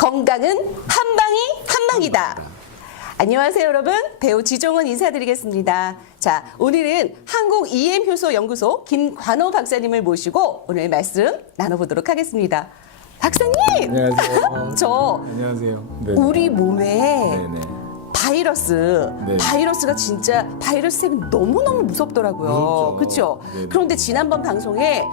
건강은 한방이다. 안녕하세요 여러분, 배우 지종은 인사드리겠습니다. 자, 오늘은 한국 EM효소 연구소 김관호 박사님을 모시고 오늘 말씀 나눠보도록 하겠습니다. 박사님! 안녕하세요. 안녕하세요. 네. 우리 몸에 네네. 바이러스가 진짜 바이러스색은 너무너무 무섭더라고요. 무섭죠. 그렇죠? 그런데 지난번 방송에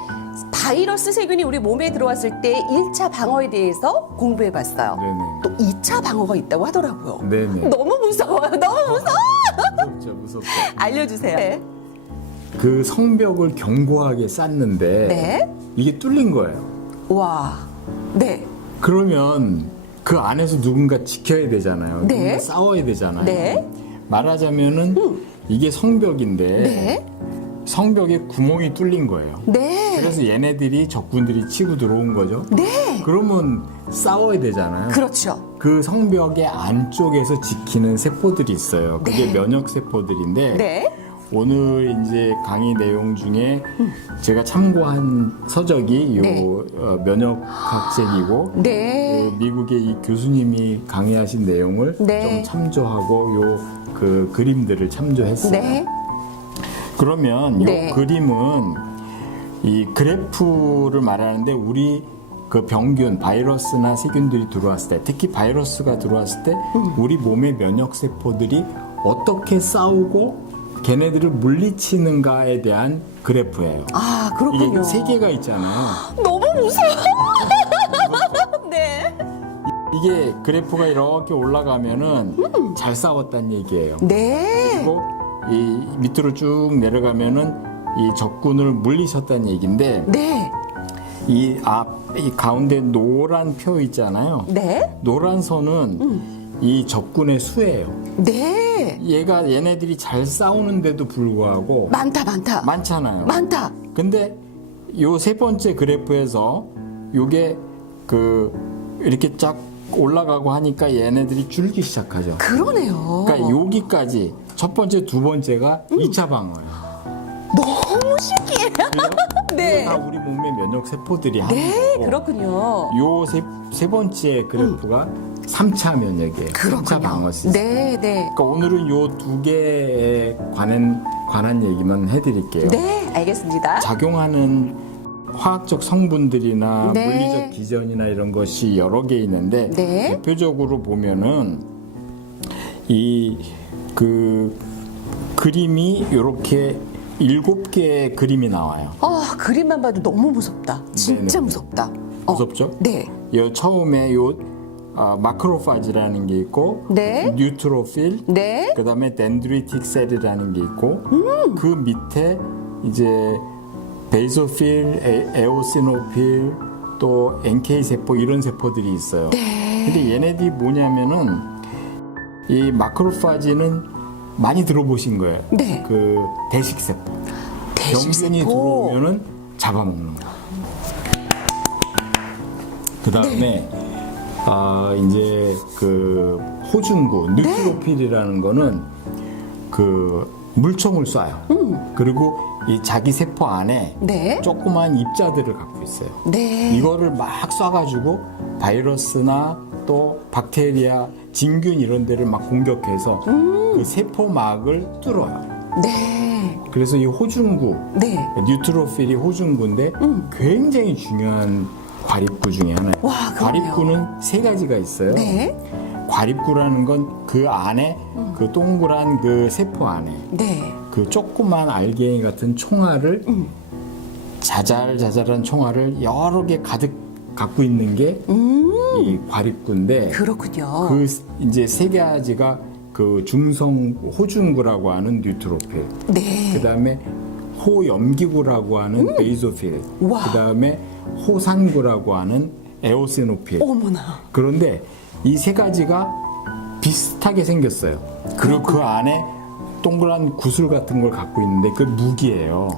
바이러스 세균이 우리 몸에 들어왔을 때 1차 방어에 대해서 공부해 봤어요. 네네. 또 2차 방어가 있다고 하더라고요. 네네. 너무 무서워요. 너무 무서워. 무섭죠. 알려주세요. 그 성벽을 견고하게 쌓는데 네. 이게 뚫린 거예요. 와. 네. 그러면 그 안에서 누군가 지켜야 되잖아요. 네. 누군가 싸워야 되잖아요. 네. 말하자면은 이게 성벽인데 네. 성벽에 구멍이 뚫린 거예요. 네. 그래서 얘네들이 적군들이 치고 들어온 거죠. 네. 그러면 싸워야 되잖아요. 그렇죠. 그 성벽의 안쪽에서 지키는 세포들이 있어요. 그게 네. 면역 세포들인데 네. 오늘 이제 강의 내용 중에 제가 참고한 서적이 네. 면역학책이고 네. 미국의 이 교수님이 강의하신 내용을 네. 좀 참조하고 그 그림들을 참조했어요. 네. 그러면 네. 이 그림은 이 그래프를 말하는데 우리 그 병균 바이러스나 세균들이 들어왔을 때, 특히 바이러스가 들어왔을 때 우리 몸의 면역 세포들이 어떻게 싸우고 걔네들을 물리치는가에 대한 그래프예요. 아, 그렇군요. 이게 세 개가 있잖아요. 너무 무서워. 네. 이게 그래프가 이렇게 올라가면은 잘 싸웠다는 얘기예요. 네. 그리고 이 밑으로 쭉 내려가면은 이 적군을 물리쳤다는 얘기인데 네. 이 가운데 노란 표 있잖아요. 네. 노란 선은 이 적군의 수예요. 네. 얘네들이 잘 싸우는데도 불구하고 많다. 많잖아요. 많다. 근데 요 세 번째 그래프에서 요게 이렇게 쫙 올라가고 하니까 얘네들이 줄기 시작하죠. 그러네요. 그러니까 여기까지 첫 번째, 두 번째가 2차 방어예요. 너무 신기해요. 네. 다 우리 몸의 면역 세포들이 하는 네, 거고. 그렇군요. 요 세 번째 그래프가 3차 면역이에요. 3차 방어 시스템. 네. 그러니까 오늘은 요 두 개에 관한 얘기만 해드릴게요. 네, 알겠습니다. 작용하는 화학적 성분들이나 네. 물리적 기전이나 이런 것이 여러 개 있는데 네. 대표적으로 보면은 그림이 이렇게 7개의 그림이 나와요. 그림만 봐도 너무 무섭다. 진짜 네네. 무섭다. 무섭죠? 네. 처음에 마크로파지라는 게 있고 네. 뉴트로필, 네. 그다음에 덴드리틱 셀이라는 게 있고 그 밑에 이제 베이소필, 에오시노필, 또 NK 세포 이런 세포들이 있어요. 네. 근데 얘네들이 뭐냐면은 이 마크로파지는 많이 들어보신 거예요. 네. 그 대식 세포. 병균이 들어오면은 잡아먹는 거. 그다음에 이제 그 호중구 뉴트로필이라는 거는 그 물총을 쏴요. 그리고 이 자기 세포 안에 네. 조그만 입자들을 갖고 있어요. 네. 이거를 막 쏴가지고 바이러스나 또 박테리아, 진균 이런 데를 막 공격해서 그 세포막을 뚫어요. 네. 그래서 이 호중구, 네. 뉴트로필이 호중구인데 굉장히 중요한 과립구 중에 하나예요. 와, 그러네요. 과립구는 세 가지가 있어요. 네. 과립구라는 건 그 안에 그 동그란 그 세포 안에 네. 그 조그만 알갱이 같은 총알을 자잘자잘한 총알을 여러 개 가득 갖고 있는 게 이 과립구인데 그렇군요. 그 이제 세 가지가 그 중성 호중구라고 하는 뉴트로필, 네. 그다음에 호염기구라고 하는 베이소필, 와. 그다음에 호산구라고 하는 에오시노필. 어머나. 그런데 이 세 가지가 비슷하게 생겼어요. 그리고 그 안에 동그란 구슬 같은 걸 갖고 있는데 그 무기예요.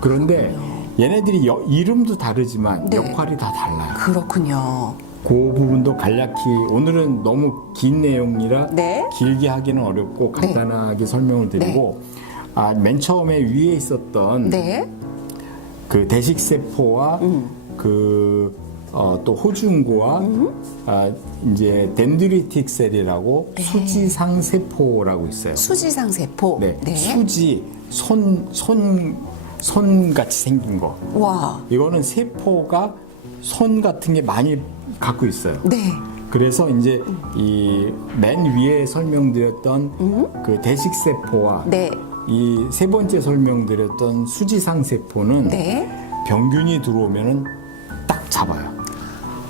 그런데 얘네들이 이름도 다르지만 네. 역할이 다 달라요. 그렇군요. 그 부분도 간략히 오늘은 너무 긴 내용이라 네. 길게 하기는 어렵고 간단하게 설명을 드리고 맨 처음에 위에 있었던 네. 그 대식세포와 그 또 호중구와 이제 덴드리틱 셀이라고 네. 수지상 세포라고 있어요. 수지상 세포. 네. 수지 손 같이 생긴 거. 와. 이거는 세포가 손 같은 게 많이 갖고 있어요. 네. 그래서 이제 이 맨 위에 설명드렸던 그 대식 세포와 네. 이 세 번째 설명드렸던 수지상 세포는 네. 병균이 들어오면은 딱 잡아요.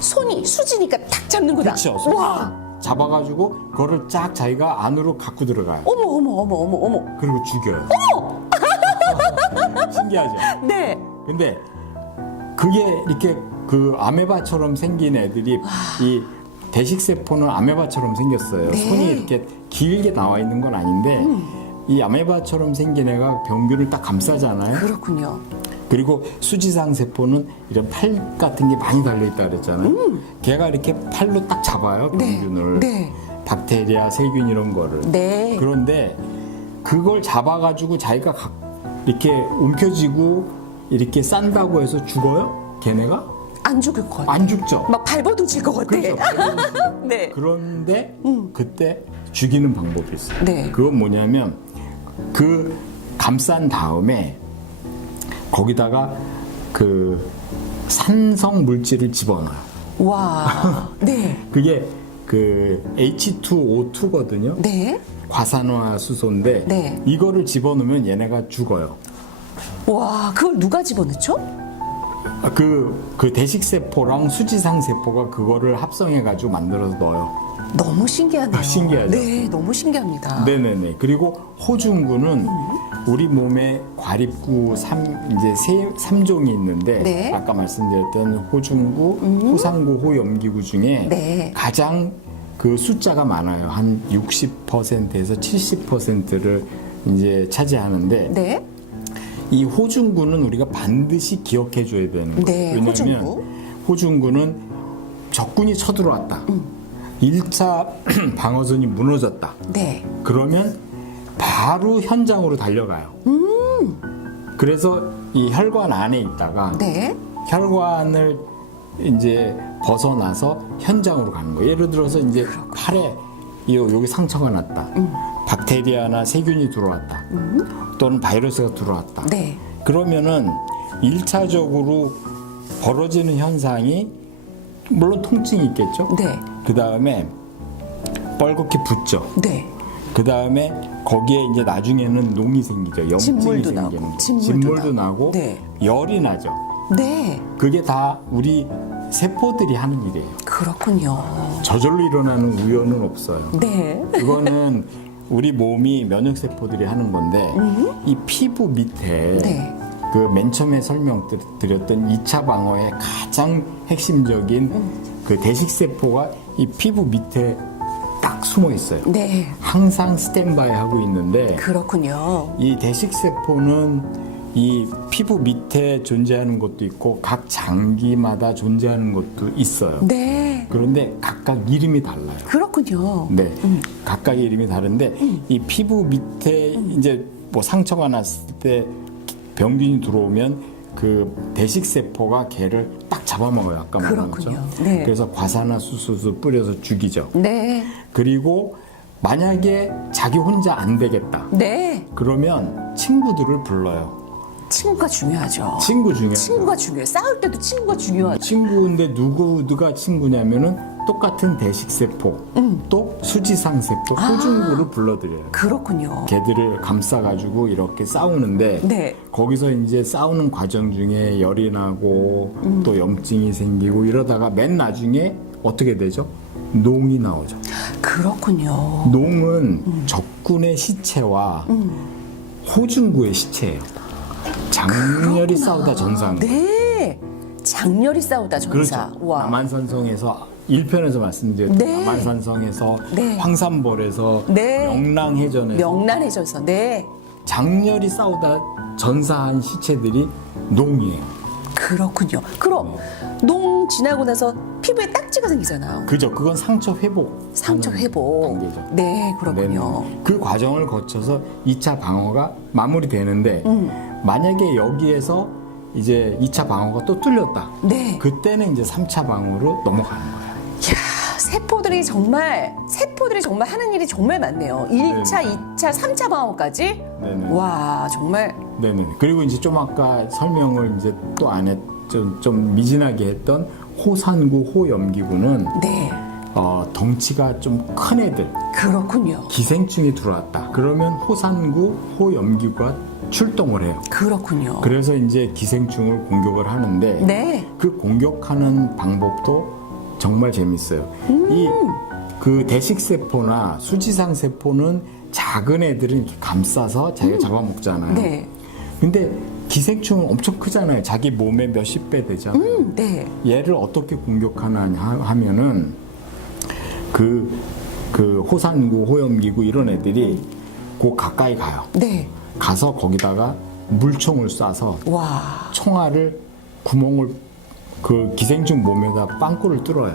손이 수지니까 탁 잡는구나. 그렇죠. 와. 잡아가지고 그거를 쫙 자기가 안으로 갖고 들어가요. 어머. 그리고 죽여요. 신기하죠. 네. 근데 그게 이렇게 그 아메바처럼 생긴 애들이 이 대식세포는 아메바처럼 생겼어요. 네. 손이 이렇게 길게 나와 있는 건 아닌데 이 아메바처럼 생긴 애가 병균을 딱 감싸잖아요. 그렇군요. 그리고 수지상 세포는 이런 팔 같은 게 많이 달려있다 그랬잖아요. 걔가 이렇게 팔로 딱 잡아요, 병균을. 네. 박테리아, 세균 이런 거를. 네. 그런데 그걸 잡아가지고 자기가 이렇게 움켜쥐고 이렇게 싼다고 해서 죽어요? 걔네가? 안 죽을 것 같아. 안 죽죠. 막 발버둥칠 것 같아. 그렇죠. 네. 그런데 그때 죽이는 방법이 있어요. 네. 그건 뭐냐면 그 감싼 다음에 거기다가 그 산성 물질을 집어넣어요. 와. 네. 그게 그 H2O2거든요. 네. 과산화수소인데 네. 이거를 집어넣으면 얘네가 죽어요. 와, 그걸 누가 집어넣죠? 그 대식세포랑 수지상세포가 그거를 합성해가지고 만들어서 넣어요. 너무 신기하네요. 신기하죠? 네, 너무 신기합니다. 네네네. 그리고 호중구는 우리 몸에 과립구 이제 3종이 있는데 네. 아까 말씀드렸던 호중구, 호상구, 호염기구 중에 네. 가장 그 숫자가 많아요. 한 60%에서 70%를 이제 차지하는데 네. 이 호중구는 우리가 반드시 기억해 줘야 되는 거예요. 네, 왜냐하면 호중구. 호중구는 적군이 쳐들어왔다. 1차 방어선이 무너졌다. 네. 그러면 바로 현장으로 달려가요. 그래서 이 혈관 안에 있다가 네. 혈관을 이제 벗어나서 현장으로 가는 거예요. 예를 들어서 이제 팔에 여기 상처가 났다. 박테리아나 세균이 들어왔다. 또는 바이러스가 들어왔다. 네. 그러면은 1차적으로 벌어지는 현상이 물론 통증이 있겠죠. 네. 그 다음에 뻘겋게 붓죠. 네. 그 다음에 거기에 이제 나중에는 농이 생기죠. 염증이 진물도 생기는 나고, 거. 진물도 진물도 나고. 나고 네. 열이 나죠. 네. 그게 다 우리 세포들이 하는 일이에요. 그렇군요. 저절로 일어나는 우연은 없어요. 네. 그거는 우리 몸이 면역세포들이 하는 건데 이 피부 밑에 네. 그 맨 처음에 설명드렸던 2차 방어의 가장 핵심적인 그 대식세포가 이 피부 밑에 딱 숨어 있어요. 네. 항상 스탠바이 하고 있는데 그렇군요. 이 대식세포는 이 피부 밑에 존재하는 것도 있고 각 장기마다 존재하는 것도 있어요. 네. 그런데 각각 이름이 달라요. 그렇군요. 네, 각각의 이름이 다른데 이 피부 밑에 이제 뭐 상처가 났을 때 병균이 들어오면 그 대식세포가 걔를 딱 잡아먹어요. 아까 말한 그렇군요. 것처럼. 네. 그래서 과산화수소를 뿌려서 죽이죠. 네. 그리고 만약에 자기 혼자 안 되겠다. 네. 그러면 친구들을 불러요. 친구가 중요하죠. 친구 중에 친구가 중요해요. 싸울 때도 친구가 중요하죠. 친구인데 누가 친구냐면은 똑같은 대식세포 또 수지상세포 호중구를 불러들여요. 그렇군요. 걔들을 감싸가지고 이렇게 싸우는데 네. 거기서 이제 싸우는 과정 중에 열이 나고 또 염증이 생기고 이러다가 맨 나중에 어떻게 되죠? 농이 나오죠. 그렇군요. 농은 적군의 시체와 호중구의 시체예요. 장렬히 싸우다 전사한 거예요. 네. 장렬히 싸우다 전사. 그렇죠. 와. 남한산성에서 1편에서 말씀드렸던 네. 남한산성에서 네. 황산벌에서 네. 명랑해전에서 명란해져서. 네. 장렬히 싸우다 전사한 시체들이 농이에요. 그렇군요. 그럼 농 지나고 나서 피부에 딱지가 생기잖아요. 그죠? 그건 상처 회복. 상처 회복. 단계죠. 네, 그렇군요. 네네. 그 과정을 거쳐서 2차 방어가 마무리되는데 만약에 여기에서 이제 2차 방어가 또 뚫렸다. 네. 그때는 이제 3차 방어로 넘어가는 거예요. 이야, 세포들이 정말 하는 일이 정말 많네요. 1차, 2차, 3차 방어까지. 네네. 와, 정말. 네네. 그리고 이제 좀 아까 설명을 이제 또 안 했, 좀 미진하게 했던 호산구, 호염기구는 네. 덩치가 좀 큰 애들, 그렇군요. 기생충이 들어왔다. 그러면 호산구, 호염기구가 출동을 해요. 그렇군요. 그래서 이제 기생충을 공격을 하는데 네. 그 공격하는 방법도 정말 재밌어요. 이 그 대식세포나 수지상 세포는 작은 애들은 이렇게 감싸서 자기가 잡아먹잖아요. 네. 근데 기생충은 엄청 크잖아요. 자기 몸의 몇십 배 되잖아요. 네. 얘를 어떻게 공격하냐 하면은 그 호산구, 호염기구 이런 애들이 그 가까이 가요. 네. 가서 거기다가 물총을 쏴서 와. 총알을 구멍을 그 기생충 몸에다 빵꾸를 뚫어요.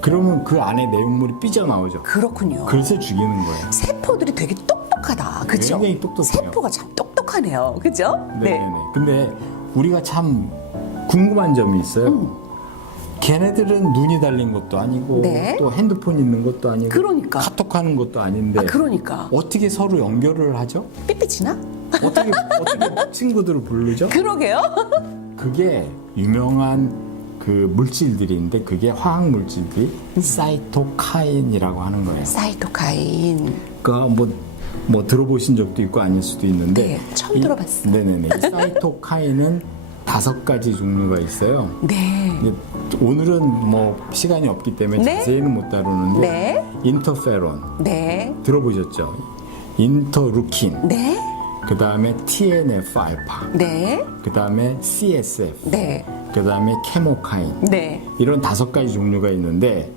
그러면 그 안에 내용물이 삐져나오죠. 그렇군요. 그래서 죽이는 거예요. 세포들이 되게 똑똑하다. 그죠? 굉장히 똑똑해요. 세포가 참 똑똑하네요. 그죠? 네네네. 근데 우리가 참 궁금한 점이 있어요. 걔네들은 눈이 달린 것도 아니고 네. 또 핸드폰 있는 것도 아니고 그러니까. 카톡하는 것도 아닌데 그러니까. 어떻게 서로 연결을 하죠? 삐삐치나? 어떻게 친구들을 부르죠? 그러게요. 그게 유명한 그 물질들인데 그게 화학 물질들이 사이토카인이라고 하는 거예요. 사이토카인. 그러니까 뭐 들어보신 적도 있고 아닐 수도 있는데 네, 처음 들어봤어요. 네네네. 이 사이토카인은 5가지 종류가 있어요. 네. 근데 오늘은 뭐 시간이 없기 때문에 네. 자세히는 못 다루는데 네. 인터페론 네. 들어보셨죠? 인터루킨, 네. 그 다음에 TNF-알파, 네. 그 다음에 CSF, 네. 그 다음에 케모카인 네. 이런 5가지 종류가 있는데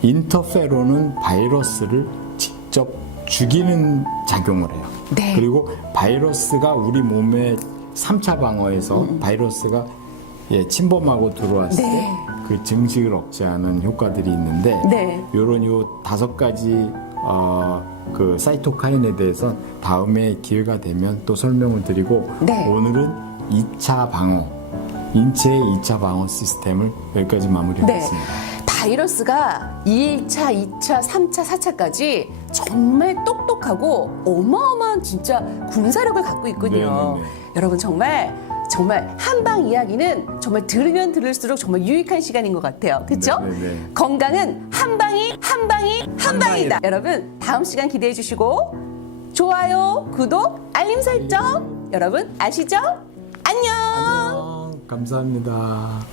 인터페론은 바이러스를 직접 죽이는 작용을 해요. 네. 그리고 바이러스가 우리 몸에 3차 방어에서 바이러스가 침범하고 들어왔을 네. 때 그 증식을 억제하는 효과들이 있는데 네. 요런 요 5가지 그 사이토카인에 대해서 다음에 기회가 되면 또 설명을 드리고 네. 오늘은 2차 방어 인체의 2차 방어 시스템을 여기까지 마무리하겠습니다. 네. 바이러스가 1차, 2차, 3차, 4차까지 정말 똑똑하고 어마어마한 진짜 군사력을 갖고 있군요. 네네네. 여러분 정말 한방 이야기는 정말 들으면 들을수록 정말 유익한 시간인 것 같아요. 그렇죠? 네네네. 건강은 한방이다. 여러분 다음 시간 기대해 주시고 좋아요, 구독, 알림 설정 여러분 아시죠? 안녕. 감사합니다.